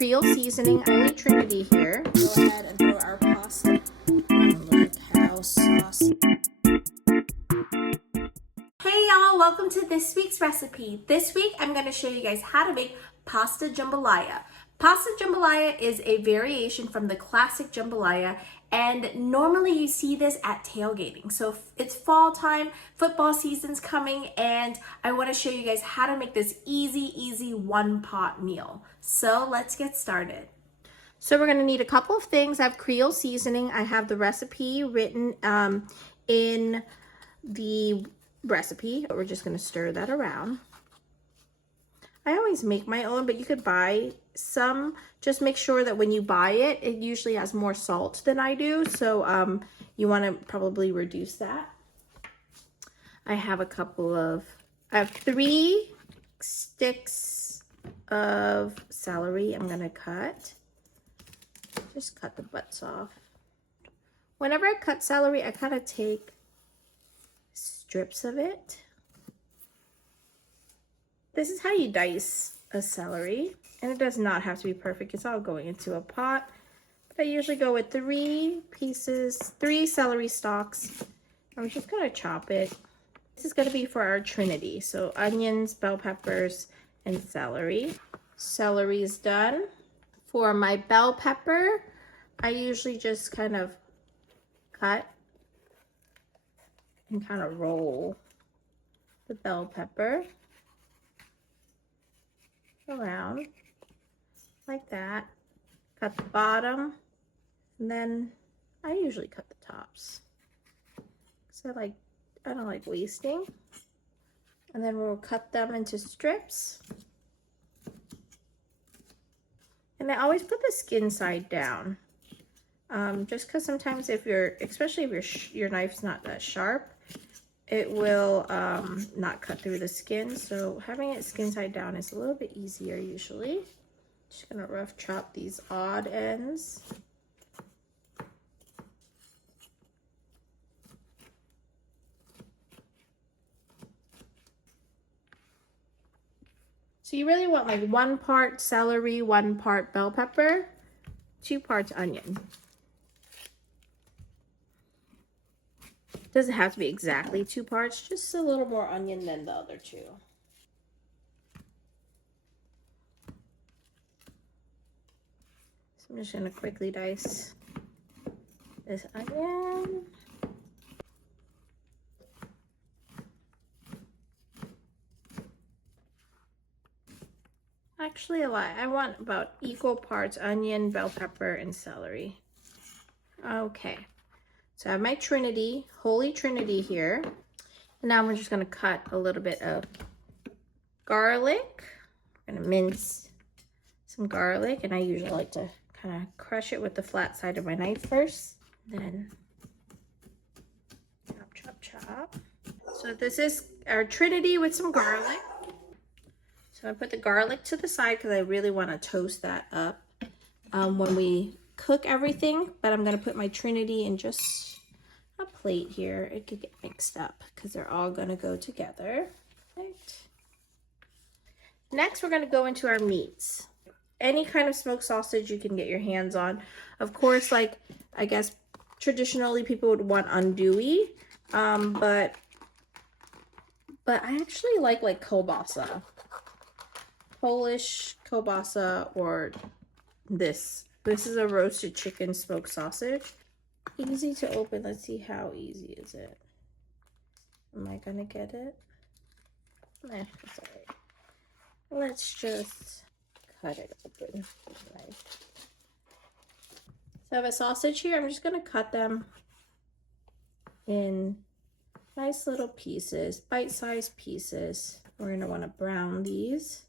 Creole seasoning, Holy Trinity here. Go ahead and throw our pasta. Look how saucy. Hey y'all, welcome to this week's recipe. This week I'm going to show you guys how to make pasta jambalaya. Pasta jambalaya is a variation from the classic jambalaya, and normally you see this at tailgating. So it's fall time, football season's coming, and I want to show you guys how to make this easy one pot meal. So let's get started. So we're going to need a couple of things. I have Creole seasoning. I have the recipe written in the recipe. We're just going to stir that around. I always make my own, but you could buy some. Just make sure that when you buy it, it usually has more salt than I do. So you want to probably reduce that. I have I have 3 sticks of celery I'm going to cut. Just cut the butts off. Whenever I cut celery, I kind of take strips of it. This is how you dice a celery, and it does not have to be perfect. It's all going into a pot, but I usually go with 3 celery stalks. I'm just gonna chop it. This is gonna be for our Trinity, so onions, bell peppers, and celery. Celery is done. For my bell pepper, I usually just kind of cut and kind of roll the bell pepper around like that. Cut the bottom, and then I usually cut the tops. So I don't like wasting. And then we'll cut them into strips. And I always put the skin side down. Just because sometimes especially if your knife's not that sharp, it will not cut through the skin. So having it skin side down is a little bit easier usually. Just gonna rough chop these odd ends. So you really want like 1 part celery, 1 part bell pepper, 2 parts onion. Doesn't have to be exactly 2 parts, just a little more onion than the other 2. So I'm just gonna quickly dice this onion. Actually, a lot. I want about equal parts onion, bell pepper, and celery. Okay. So I have my Trinity, Holy Trinity here. And now we're just gonna cut a little bit of garlic. I'm gonna mince some garlic, and I usually like to kind of crush it with the flat side of my knife first. Then chop. So this is our Trinity with some garlic. So I put the garlic to the side because I really want to toast that up when we cook everything. But I'm gonna put my Trinity in just a plate here. It could get mixed up because they're all gonna go together. Right. Next, we're gonna go into our meats. Any kind of smoked sausage you can get your hands on. Of course, like I guess traditionally people would want andouille, but I actually like kielbasa, Polish kielbasa, or this. This is a roasted chicken smoked sausage. Easy to open. Let's see, how easy is it? Am I gonna get it? It's all right. Let's just cut it open. Right. So I have a sausage here. I'm just gonna cut them in nice little pieces, bite-sized pieces. We're gonna want to brown these.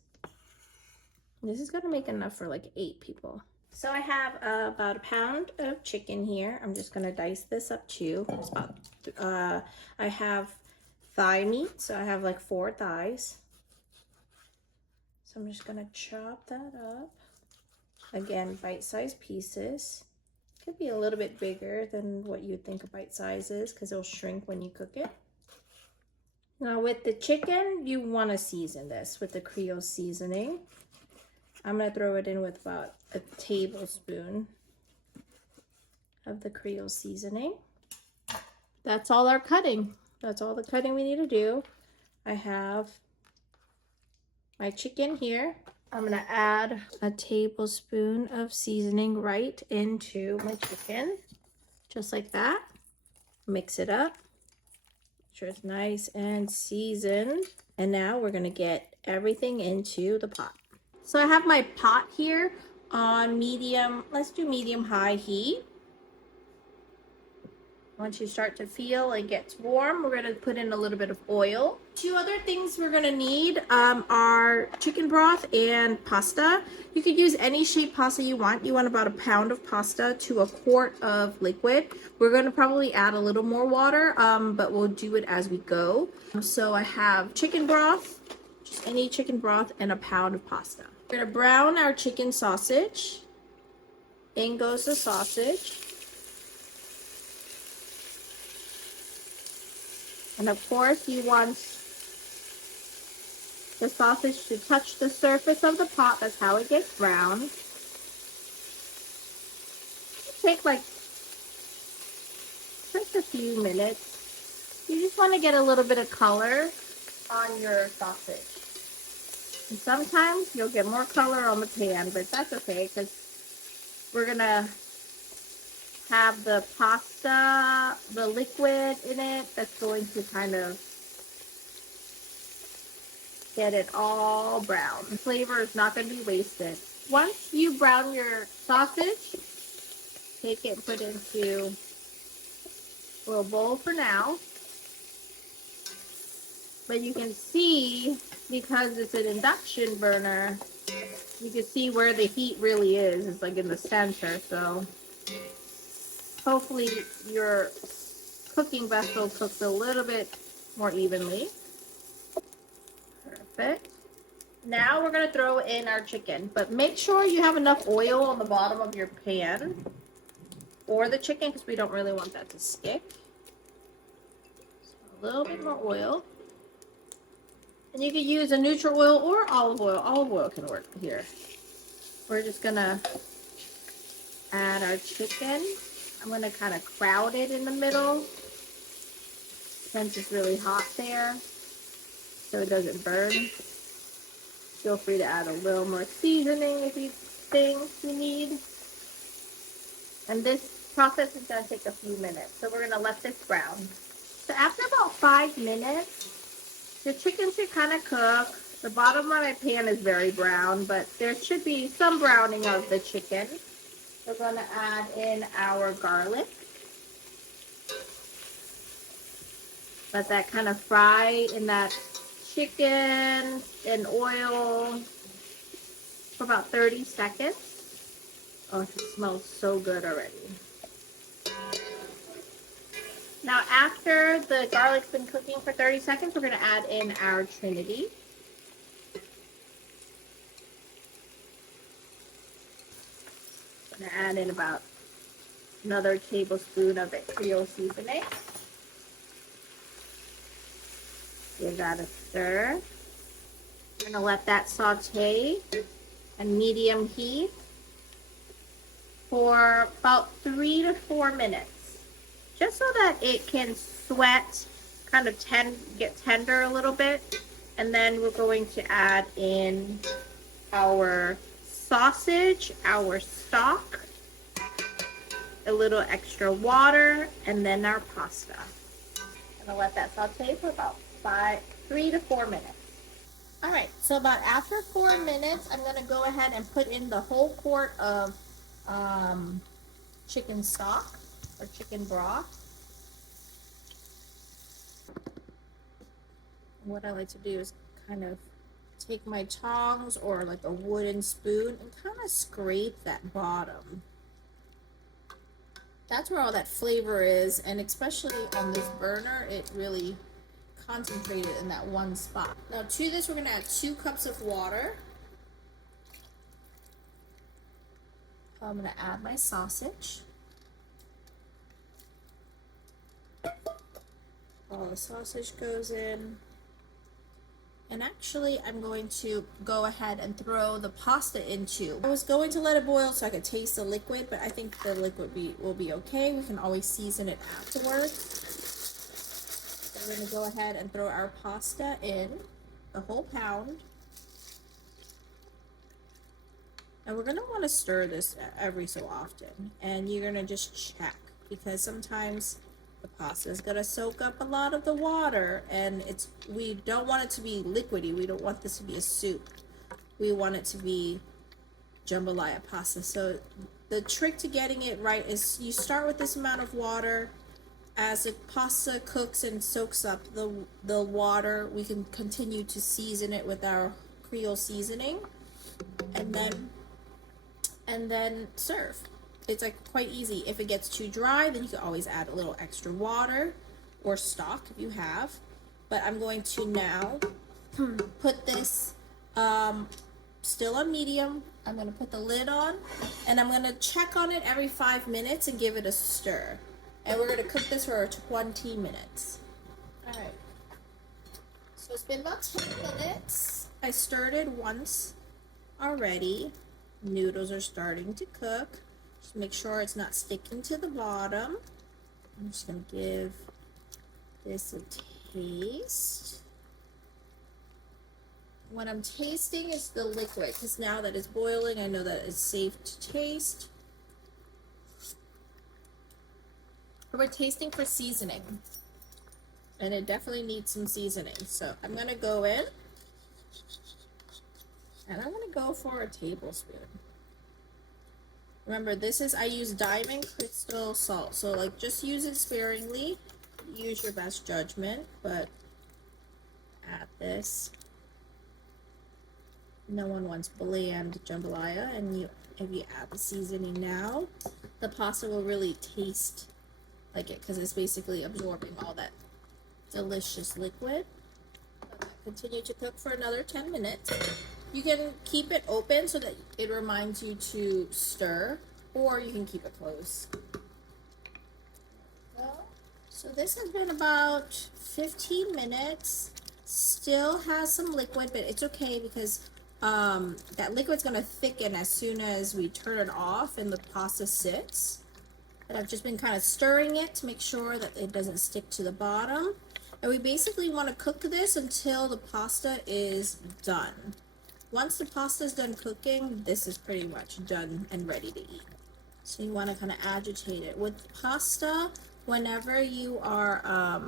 This is gonna make enough for like 8 people. So I have about 1 pound of chicken here. I'm just gonna dice this up too. It's about, I have thigh meat, so I have like 4 thighs. So I'm just gonna chop that up. Again, bite-sized pieces. Could be a little bit bigger than what you think a bite size is because it'll shrink when you cook it. Now with the chicken, you want to season this with the Creole seasoning. I'm gonna throw it in with about a tablespoon of the Creole seasoning. That's all our cutting. That's all the cutting we need to do. I have my chicken here. I'm gonna add a tablespoon of seasoning right into my chicken, just like that. Mix it up, make sure it's nice and seasoned. And now we're gonna get everything into the pot. So I have my pot here on medium, let's do medium high heat. Once you start to feel it gets warm, we're gonna put in a little bit of oil. Two other things we're gonna need are chicken broth and pasta. You could use any shaped pasta you want. You want about a pound of pasta to a quart of liquid. We're gonna probably add a little more water, but we'll do it as we go. So I have chicken broth, just any chicken broth, and a pound of pasta. We're gonna brown our chicken sausage. In goes the sausage. And of course, you want the sausage to touch the surface of the pot. That's how it gets brown. Take like just a few minutes. You just want to get a little bit of color on your sausage. And sometimes you'll get more color on the pan, but that's okay because we're going to have the pasta, the liquid in it that's going to kind of get it all brown. The flavor is not going to be wasted. Once you brown your sausage, take it and put it into a little bowl for now. But you can see, because it's an induction burner, you can see where the heat really is. It's like in the center, so hopefully your cooking vessel cooks a little bit more evenly. Perfect. Now we're going to throw in our chicken, but make sure you have enough oil on the bottom of your pan or the chicken because we don't really want that to stick. So a little bit more oil. And you can use a neutral oil or olive oil. Olive oil can work here. We're just going to add our chicken. I'm going to kind of crowd it in the middle since it's really hot there so it doesn't burn. Feel free to add a little more seasoning if you think you need. And this process is going to take a few minutes. So we're going to let this brown. So after about 5 minutes, the chicken should kind of cook. The bottom of my pan is very brown, but there should be some browning of the chicken. We're going to add in our garlic. Let that kind of fry in that chicken and oil for about 30 seconds. Oh, it smells so good already. Now, after the garlic's been cooking for 30 seconds, we're going to add in our Trinity. I'm going to add in about another tablespoon of it Creole seasoning. Give that a stir. We're going to let that saute at medium heat for about 3 to 4 minutes, just so that it can sweat, kind of get tender a little bit. And then we're going to add in our sausage, our stock, a little extra water, and then our pasta. I'm gonna let that saute for about 3 to 4 minutes. All right, so about after 4 minutes, I'm gonna go ahead and put in the whole quart of chicken stock or chicken broth. What I like to do is kind of take my tongs or like a wooden spoon and kind of scrape that bottom. That's where all that flavor is, and especially on this burner, it really concentrated in that one spot. Now to this, we're gonna add 2 cups of water. I'm gonna add my sausage. All the sausage goes in. And actually, I'm going to go ahead and throw the pasta into. I was going to let it boil so I could taste the liquid, but I think the liquid will be okay. We can always season it afterwards. So we're going to go ahead and throw our pasta in, the whole pound. And we're going to want to stir this every so often. And you're going to just check, because sometimes the pasta is going to soak up a lot of the water, and we don't want it to be liquidy. We don't want this to be a soup. We want it to be jambalaya pasta. So the trick to getting it right is you start with this amount of water. As the pasta cooks and soaks up the water, we can continue to season it with our Creole seasoning, and then serve. It's like quite easy. If it gets too dry, then you can always add a little extra water or stock if you have. But I'm going to now put this still on medium. I'm going to put the lid on, and I'm going to check on it every 5 minutes and give it a stir. And we're going to cook this for 20 minutes. All right. So it's been about 10 minutes. I stirred it once already. Noodles are starting to cook. Just make sure it's not sticking to the bottom. I'm just going to give this a taste. What I'm tasting is the liquid, because now that it's boiling, I know that it's safe to taste. We're tasting for seasoning, and it definitely needs some seasoning. So I'm going to go in, and I'm going to go for a tablespoon. Remember, I use diamond crystal salt, so like just use it sparingly. Use your best judgment, but add this. No one wants bland jambalaya, and if you add the seasoning now, the pasta will really taste like it, because it's basically absorbing all that delicious liquid. Continue to cook for another 10 minutes. You can keep it open so that it reminds you to stir, or you can keep it closed. So this has been about 15 minutes. Still has some liquid, but it's okay, because that liquid's gonna thicken as soon as we turn it off and the pasta sits. But I've just been kind of stirring it to make sure that it doesn't stick to the bottom. And we basically want to cook this until the pasta is done. Once the pasta is done cooking, this is pretty much done and ready to eat. So you want to kind of agitate it. With pasta, whenever you are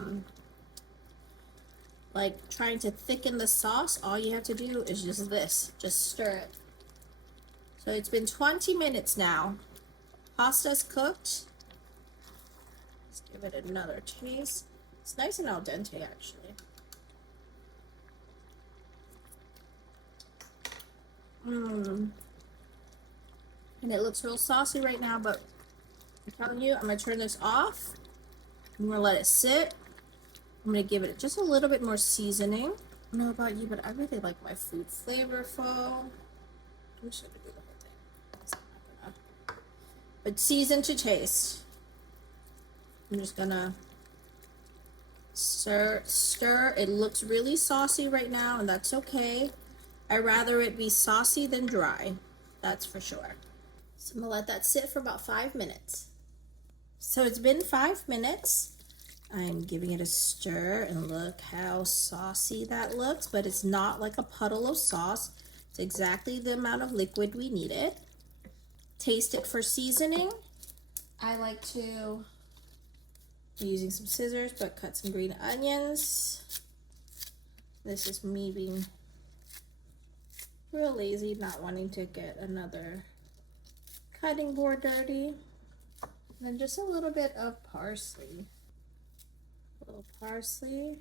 like trying to thicken the sauce, all you have to do is just stir it. So it's been 20 minutes now. Pasta's cooked. Let's give it another taste. It's nice and al dente, actually. And it looks real saucy right now, but I'm telling you, I'm gonna turn this off. I'm gonna let it sit. I'm gonna give it just a little bit more seasoning. I don't know about you, but I really like my food flavorful. I'm just gonna do the whole thing. But season to taste. I'm just gonna stir. It looks really saucy right now, and that's okay. I'd rather it be saucy than dry, that's for sure. So I'm gonna let that sit for about 5 minutes. So it's been 5 minutes. I'm giving it a stir, and look how saucy that looks, but it's not like a puddle of sauce. It's exactly the amount of liquid we needed. Taste it for seasoning. I like to, I'm using some scissors, but cut some green onions. This is me being real lazy, not wanting to get another cutting board dirty. And then just a little bit of parsley. A little parsley.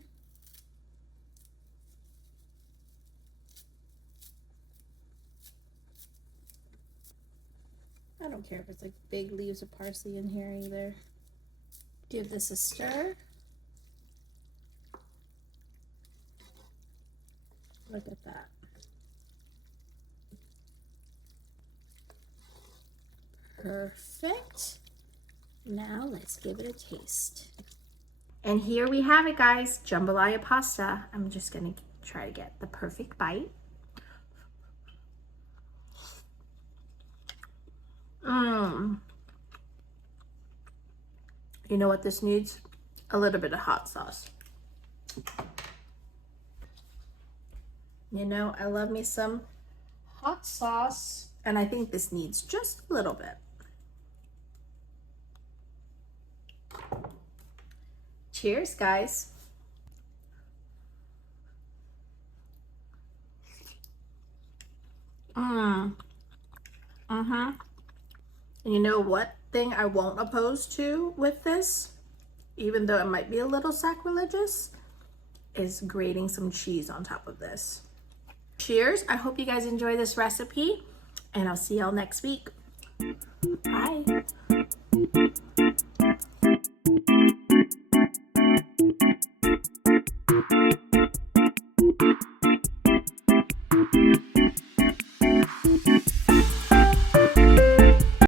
I don't care if it's like big leaves of parsley in here either. Give this a stir. Look at that. Perfect. Now let's give it a taste. And here we have it, guys, jambalaya pasta. I'm just gonna Try to get the perfect bite. You know what this needs? A little bit of hot sauce. You know, I love me some hot sauce, and I think this needs just a little bit. Cheers, guys. And you know what thing I won't oppose to with this, even though it might be a little sacrilegious, is grating some cheese on top of this. Cheers. I hope you guys enjoy this recipe, and I'll see y'all next week. Bye.